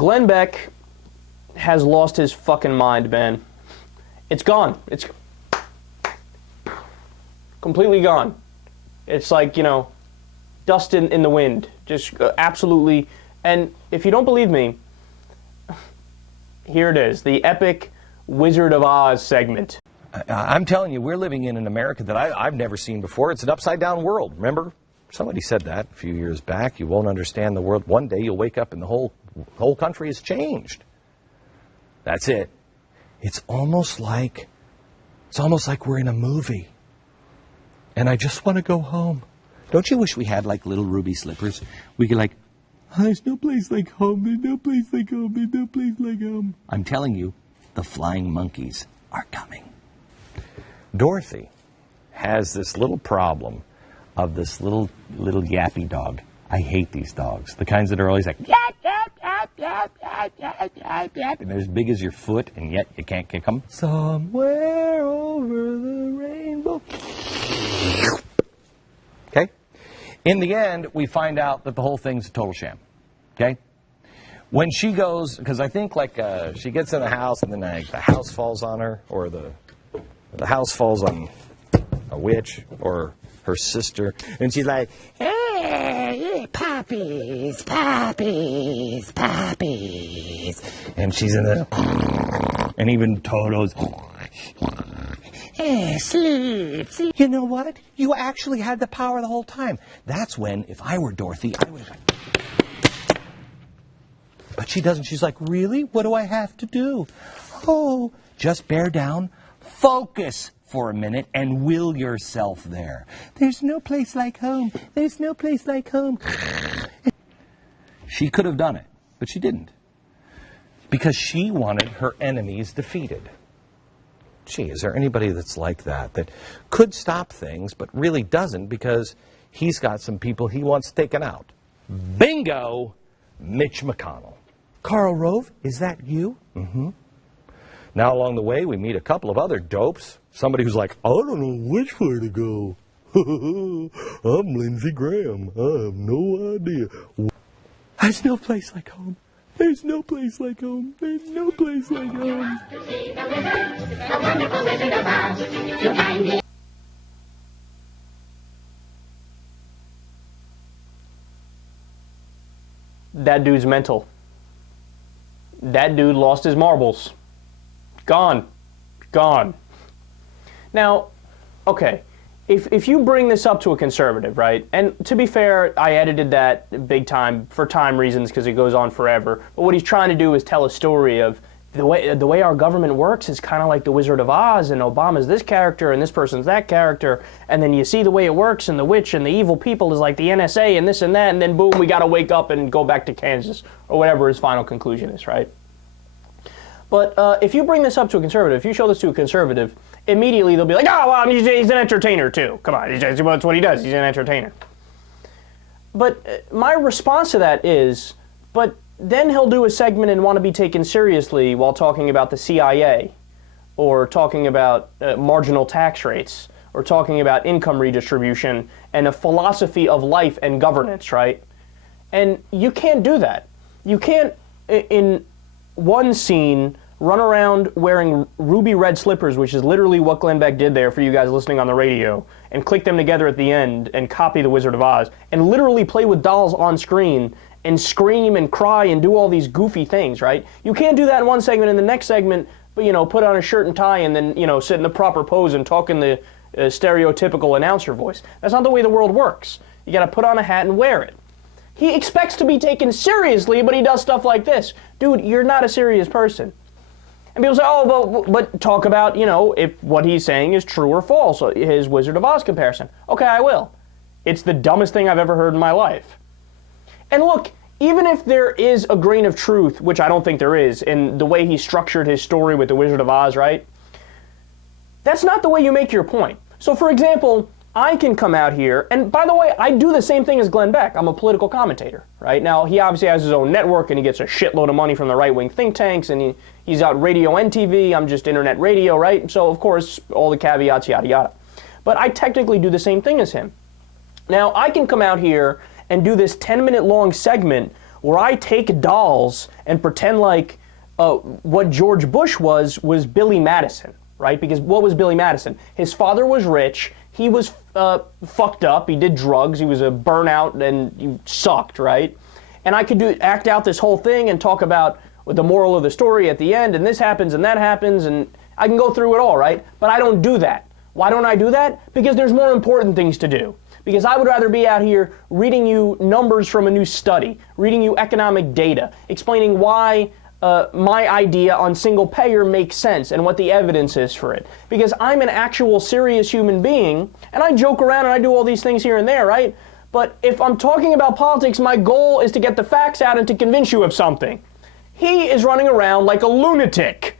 Glenn Beck has lost his fucking mind, man. It's gone. It's completely gone. It's like, you know, dust in the wind. Just absolutely. And if you don't believe me, here it is, the epic Wizard of Oz segment. I'm telling you, we're living in an America that I've never seen before. It's an upside-down world, remember? Somebody said that a few years back. You won't understand the world. One day you'll wake up and the whole country has changed. That's it. It's almost like we're in a movie. And I just want to go home. Don't you wish we had like little ruby slippers? We could like, oh, there's no place like home, there's no place like home, there's no place like home. I'm telling you, the flying monkeys are coming. Dorothy has this little problem of this little yappy dog. I hate these dogs. The kinds that are always like, yap, yap, yap, yap, yap, yap, yap, yap. And they're as big as your foot, and yet you can't kick them. Somewhere over the rainbow. Okay? In the end, we find out that the whole thing's a total sham. Okay? When she goes, because I think like she gets in the house and then the house falls on her, or the house falls on a witch or her sister, and she's like, hey, puppies, puppies, puppies. And she's in the, and even Toto's, hey, sleep, sleep. You know what? You actually had the power the whole time. That's when, if I were Dorothy, I would have gone. But she doesn't. She's like, really? What do I have to do? Oh, just bear down, focus for a minute, and will yourself there. There's no place like home. There's no place like home. She could have done it, but she didn't. Because she wanted her enemies defeated. Gee, is there anybody that's like that could stop things, but really doesn't because he's got some people he wants taken out? Bingo! Mitch McConnell. Karl Rove, is that you? Mm-hmm. Now, along the way, we meet a couple of other dopes. Somebody who's like, I don't know which way to go. I'm Lindsey Graham. I have no idea. There's no place like home. There's no place like home. There's no place like home. That dude's mental. That dude lost his marbles. Gone. Gone. Now, okay, if you bring this up to a conservative, right, and to be fair, I edited that big time for time reasons because it goes on forever, but what he's trying to do is tell a story of the way our government works is kind of like the Wizard of Oz, and Obama's this character and this person's that character, and then you see the way it works, and the witch and the evil people is like the NSA and this and that, and then boom, we got to wake up and go back to Kansas, or whatever his final conclusion is, right? But if you bring this up to a conservative, if you show this to a conservative, immediately they'll be like, oh, well, he's an entertainer too. Come on, that's what he does. He's an entertainer. But my response to that is, but then he'll do a segment and want to be taken seriously while talking about the CIA, or talking about marginal tax rates, or talking about income redistribution and a philosophy of life and governance, right? And you can't do that. You can't, in one scene, run around wearing ruby red slippers, which is literally what Glenn Beck did there for you guys listening on the radio, and click them together at the end and copy the Wizard of Oz, and literally play with dolls on screen and scream and cry and do all these goofy things, right? You can't do that in one segment, and the next segment, but you know, put on a shirt and tie and then, you know, sit in the proper pose and talk in the stereotypical announcer voice. That's not the way the world works. You gotta put on a hat and wear it. He expects to be taken seriously, but he does stuff like this. Dude, you're not a serious person. And people say, oh, but talk about, you know, if what he's saying is true or false, his Wizard of Oz comparison. Okay, I will. It's the dumbest thing I've ever heard in my life. And look, even if there is a grain of truth, which I don't think there is, in the way he structured his story with the Wizard of Oz, right? That's not the way you make your point. So, for example, I can come out here, and by the way, I do the same thing as Glenn Beck. I'm a political commentator, right? Now, he obviously has his own network, and he gets a shitload of money from the right-wing think tanks, and he's out radio and TV. I'm just internet radio, right? So, of course, all the caveats, yada, yada. But I technically do the same thing as him. Now, I can come out here and do this 10-minute long segment where I take dolls and pretend like what George Bush was Billy Madison, right? Because what was Billy Madison? His father was rich. He was fucked up. He did drugs. He was a burnout and he sucked, right? And I could act out this whole thing and talk about the moral of the story at the end, and this happens and that happens, and I can go through it all, right? But I don't do that. Why don't I do that? Because there's more important things to do. Because I would rather be out here reading you numbers from a new study, reading you economic data, explaining why my idea on single payer makes sense and what the evidence is for it. Because I'm an actual serious human being, and I joke around and I do all these things here and there, right? But if I'm talking about politics, my goal is to get the facts out and to convince you of something. He is running around like a lunatic,